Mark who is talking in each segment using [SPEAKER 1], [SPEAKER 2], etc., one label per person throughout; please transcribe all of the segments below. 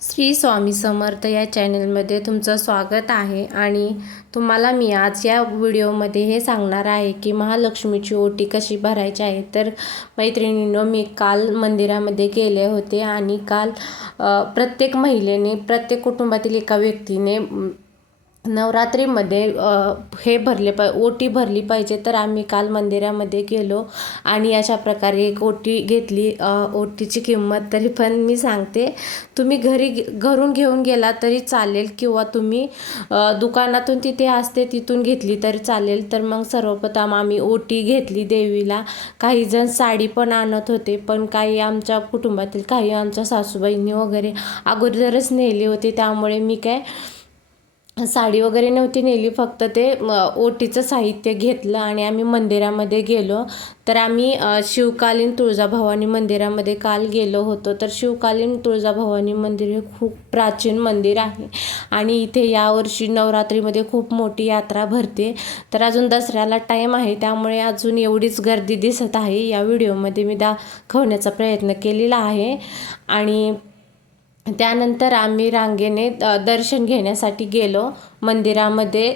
[SPEAKER 1] श्री स्वामी समर्थ या चॅनलमध्ये तुमचं स्वागत आहे आणि तुम्हाला मी आज या व्हिडिओमध्ये हे सांगणार आहे की महालक्ष्मीची ओटी कशी भरायची आहे. तर मैत्रिणींनो मी काल मंदिरामध्ये गेले होते आणि काल प्रत्येक महिलेने प्रत्येक कुटुंबातील एका व्यक्तीने नवरात्रीमध्ये हे भरले पा ओटी भरली पाहिजे. तर आम्ही काल मंदिरामध्ये गेलो आणि अशा प्रकारे एक ओटी घेतली. ओटीची किंमत तरी पण मी सांगते. तुम्ही घरी घे- घरून घेऊन गेला तरी चालेल किंवा तुम्ही दुकानातून तिथे असते तिथून घेतली तरी चालेल. तर मग सर्वप्रथम आम्ही ओटी घेतली देवीला. काही जण साडी पण आणत होते पण काही आमच्या कुटुंबातील काही आमच्या सासूबाईंनी वगैरे अगोदरच नेली होती. त्यामुळे मी काय साडी वगैरे नव्हती नेली फक्त ते ओटीचं साहित्य घेतलं आणि आम्ही मंदिरामध्ये गेलो. तर आम्ही शिवकालीन तुळजाभवानी मंदिरामध्ये काल गेलो होतो. तर शिवकालीन तुळजाभवानी मंदिर हे खूप प्राचीन मंदिर आहे आणि इथे यावर्षी नवरात्रीमध्ये खूप मोठी यात्रा भरते. तर अजून दसऱ्याला टाईम आहे त्यामुळे अजून एवढीच गर्दी दिसत आहे. या व्हिडिओमध्ये मी दाखवण्याचा प्रयत्न केलेला आहे. आणि त्यानंतर आम्ही रांगेने दर्शन घेण्यासाठी गेलो. मंदिरामध्ये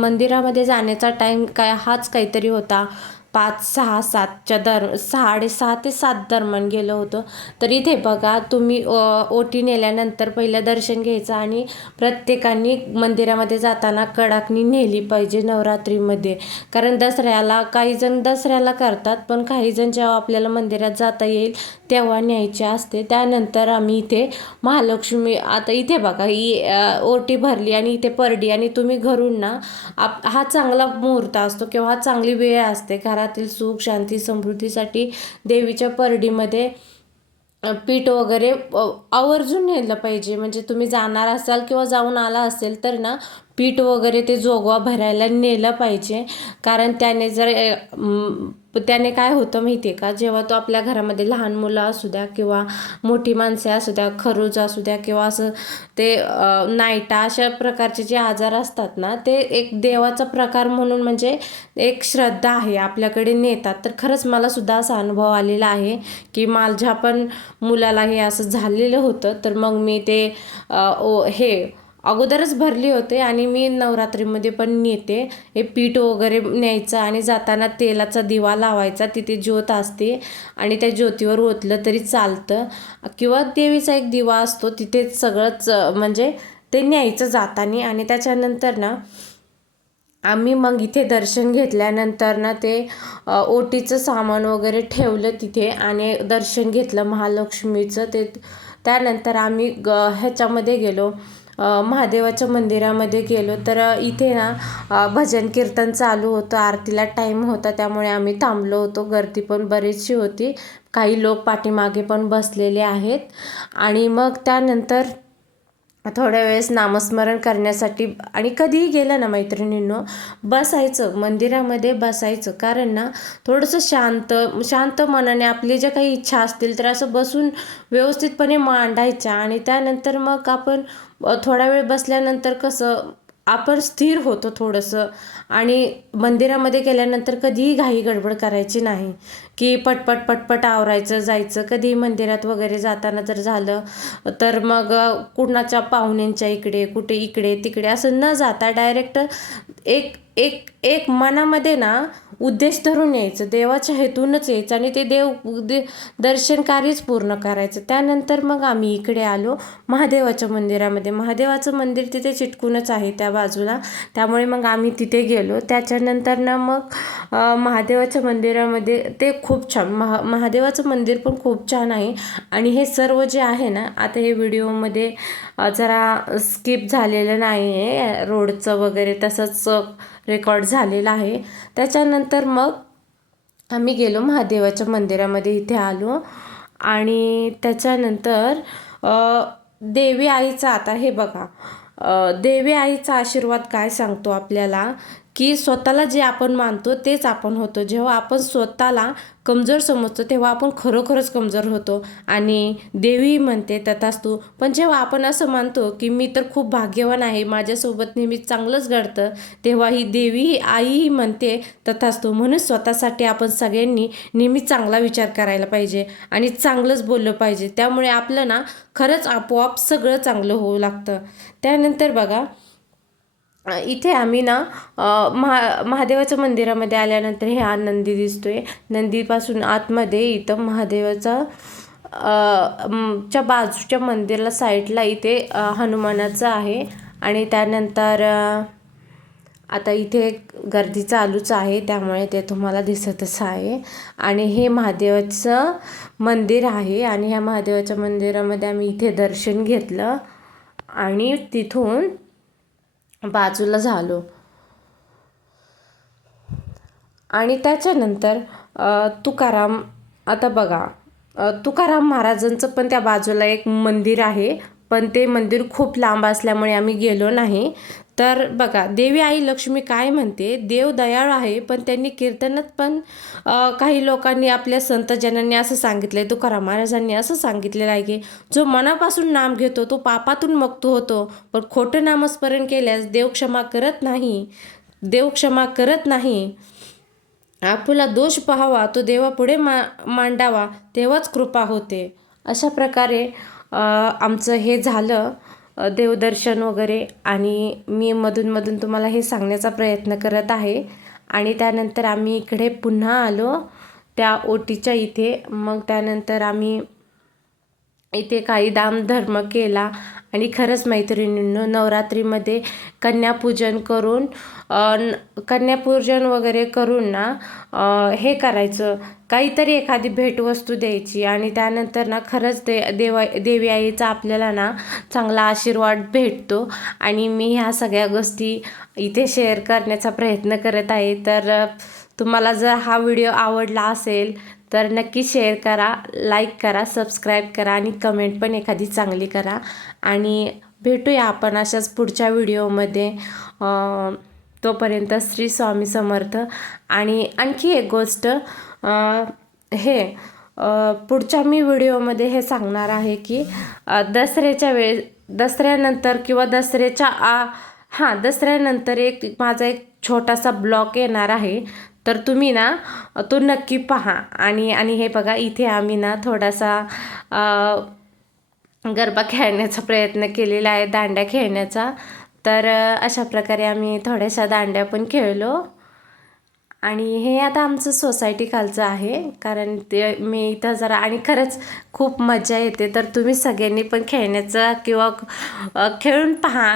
[SPEAKER 1] मंदिरामध्ये जाण्याचा टाईम काय हाच काहीतरी होता. पाच सहा सातच्या दर साडेसहा ते सात दरम्यान गेलो होतो. तर इथे बघा तुम्ही ओटी नेल्यानंतर पहिलं दर्शन घ्यायचं आणि प्रत्येकाने मंदिरामध्ये जाताना कडाकणी नेली पाहिजे नवरात्रीमध्ये. कारण दसऱ्याला काही जण दसऱ्याला करतात पण काही जण जेव्हा आपल्याला मंदिरात जाता येईल तेव्हा न्यायची असते. त्यानंतर आम्ही इथे महालक्ष्मी आता इथे बघा ही ओटी भरली आणि इथे परडी आणि तुम्ही घरून ना आप हा चांगला मुहूर्त असतो किंवा हा चांगली वेळ असते. घरातील सुख शांती समृद्धीसाठी देवीच्या परडीमध्ये पीठ वगैरे आवर्जून नेलं पाहिजे. म्हणजे तुम्ही जाणार असाल किंवा जाऊन आला असेल तर ना पीठ वगैरे ते जोगवा भरायला नेलं पाहिजे. कारण त्याने जर त्याने काय होतं माहिती आहे का? जेव्हा तो आपल्या घरामध्ये लहान मुलं असू द्या किंवा मोठी माणसे असू द्या खरूज असू द्या किंवा असं ते नायटा अशा प्रकारचे जे आजार असतात ना ते एक देवाचा प्रकार म्हणून म्हणजे एक श्रद्धा आहे आपल्याकडे नेतात. तर खरंच मला सुद्धा असा अनुभव आलेला आहे की माझ्या पण मुलाला हे असं झालेलं होतं. तर मग मी ते ओ हे अगोदरच भरली होते आणि मी नवरात्रीमध्ये पण नेते. हे पीठ वगैरे न्यायचं आणि जाताना तेलाचा दिवा लावायचा तिथे ज्योत असते आणि त्या ज्योतीवर ओतलं तरी चालतं. किंवा देवीचा एक दिवा असतो तिथेच सगळंच म्हणजे ते न्यायचं जाताना आणि त्याच्यानंतर ना आम्ही मग इथे दर्शन घेतल्यानंतर ना ते ओटीचं सामान वगैरे ठेवलं तिथे आणि दर्शन घेतलं महालक्ष्मीचं. ते त्यानंतर आम्ही ग ह्याच्यामध्ये गेलो. महादेवाच्या मंदिरामध्ये गेलो तर इथे ना भजन कीर्तन चालू होतं आरतीला टाईम होता त्यामुळे आम्ही थांबलो होतो. गर्दी पण बरीचशी होती. काही लोक पाठीमागे पण बसलेले आहेत. आणि मग त्यानंतर थोड्या वेळेस नामस्मरण करण्यासाठी आणि कधीही गेलं ना मैत्रिणींनो बसायचं मंदिरामध्ये बसायचं. कारण ना थोडंसं शांत शांत मनाने आपली ज्या काही इच्छा असतील तर असं बसून व्यवस्थितपणे मांडायच्या आणि त्यानंतर मग आपण थोडा वेळ बसल्यानंतर कसं आपण स्थिर होतो थोडंसं. आणि मंदिरामध्ये गेल्यानंतर कधीही घाई गडबड करायची नाही. की पटपट पटपट आवरायचं जायचं. कधीही मंदिरात वगैरे जाताना जर झालं तर मग कुणाच्या पाहुण्यांच्या इकडे कुठे इकडे तिकडे असं न जाता डायरेक्ट एक एक एक मनामध्ये ना उद्देश धरून यायचं देवाच्या हेतूनच यायचं आणि ते देव दे दर्शन कार्यच पूर्ण करायचं. त्यानंतर मग आम्ही इकडे आलो महादेवाच्या मंदिरामध्ये. महादेवाचं मंदिर तिथे चिटकूनच आहे त्या बाजूला. त्यामुळे मग आम्ही तिथे गेलो. त्याच्यानंतर ना मग महादेवाच्या मंदिरामध्ये ते खूप छान महा महादेवाचं मंदिर पण खूप छान आहे. आणि हे सर्व जे आहे ना आता हे व्हिडिओमध्ये जरा स्किप झालेलं नाही आहे रोडचं वगैरे तसंच रेकॉर्ड झालेलं आहे. त्याच्यानंतर मग आम्ही गेलो महादेवाच्या मंदिरामध्ये इथे आलो. आणि त्याच्यानंतर देवी आईचा आता हे बघा. देवी आईचा आशीर्वाद काय सांगतो आपल्याला? की स्वतःला जे आपण मानतो तेच आपण होतो. जेव्हा आपण स्वतःला कमजोर समजतो तेव्हा आपण खरोखरच कमजोर होतो. आणि देवी म्हणते तथास्तू. पण जेव्हा आपण असं मानतो की मी तर खूप भाग्यवान आहे माझ्यासोबत नेहमी चांगलंच घडतं तेव्हा ही देवी आईही म्हणते तथास्तू. म्हणून स्वतःसाठी आपण सगळ्यांनी नेहमी चांगला विचार करायला पाहिजे आणि चांगलंच बोललं पाहिजे. त्यामुळे आपलं ना खरंच आपोआप सगळं चांगलं होऊ लागतं. त्यानंतर बघा इथे आम्ही ना महा महादेवाच्या मंदिरामध्ये आल्यानंतर हे हा नंदी दिसतो आहे नंदीपासून आतमध्ये इथं महादेवाचा च्या बाजूच्या मंदिरला साईडला इथे हनुमानाचं आहे. आणि त्यानंतर आता इथे गर्दी चालूच आहे त्यामुळे ते तुम्हाला दिसतच आहे. आणि हे महादेवाचं मंदिर आहे आणि ह्या महादेवाच्या मंदिरामध्ये आम्ही इथे दर्शन घेतलं. आणि तिथून बाजूला झालो. आणि त्याच्यानंतर तुकाराम आता बघा तुकाराम महाराजांचं पण त्या बाजूला एक मंदिर आहे. पण ते मंदिर खूप लांब असल्यामुळे आम्ही गेलो नाही. तर बघा देवी आई लक्ष्मी काय म्हणते? देव दयाळू आहे पण त्यांनी कीर्तनात पण काही लोकांनी आपल्या संतजनांनी असं सांगितलं आहे तुकाराम महाराजांनी असं सांगितलेलं आहे की जो मनापासून नाम घेतो तो पापातून मुक्त होतो. पण खोटं नामस्मरण केल्यास देव क्षमा करत नाही. देव क्षमा करत नाही. आपला दोष पाहावा तो देवापुढे मा मांडावा तेव्हाच कृपा होते. अशा प्रकारे आमचं हे झालं. देवदर्शन वगैरे आणि मी मधूनमधून तुम्हाला हे सांगण्याचा प्रयत्न करत आहे. आणि त्यानंतर आम्ही इकडे पुन्हा आलो त्या ओटीच्या इथे. मग त्यानंतर आम्ही इथे काही दामधर्म केला आणि खरंच मैत्रिणींनो नवरात्रीमध्ये कन्यापूजन करून कन्यापूजन वगैरे करून ना हे करायचं. काहीतरी एखादी भेटवस्तू द्यायची आणि त्यानंतर ना खरंच दे देवा देवी आईचा आपल्याला ना चांगला आशीर्वाद भेटतो. आणि मी ह्या सगळ्या गोष्टी इथे शेअर करण्याचा प्रयत्न करत आहे. तर तुम्हाला जर हा व्हिडिओ आवडला असेल तर नक्की शेअर करा लाईक करा सबस्क्राईब करा आणि कमेंट पण एखादी चांगली करा. आणि भेटूया आपण अशाच पुढच्या व्हिडिओमध्ये तोपर्यंत श्री स्वामी समर्थ. आणि आणखी एक गोष्ट हे पुढच्या मी व्हिडिओमध्ये हे सांगणार आहे की दसऱ्याच्या वेळ दसऱ्यानंतर किंवा दसऱ्याच्या आ हां दसऱ्यानंतर एक माझा एक छोटासा ब्लॉग येणार आहे. तर तुम्ही ना तो नक्की पहा. आणि आणि हे बघा इथे आम्ही ना थोडासा गरबा खेळण्याचा प्रयत्न केलेला आहे दांड्या खेळण्याचा. तर अशा प्रकारे आम्ही थोड्याशा दांड्या पण खेळलो. आणि हे आता आमचं सोसायटी कालचं आहे कारण ते मी इथं जरा आणि खरंच खूप मजा येते. तर तुम्ही सगळ्यांनी पण खेळण्याचा किंवा खेळून पहा.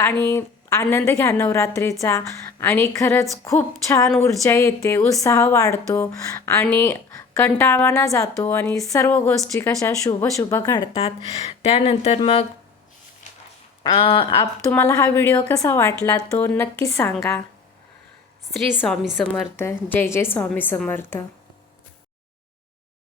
[SPEAKER 1] आणि आनंद घ्या नवरात्रीचा. आणि खरंच खूप छान ऊर्जा येते उत्साह वाढतो आणि कंटाळवाना जातो आणि सर्व गोष्टी कशा शुभ शुभ घडतात. त्यानंतर मग आप तुम्हाला हा व्हिडिओ कसा वाटला तो नक्की सांगा. श्री स्वामी समर्थ. जय जय स्वामी समर्थ.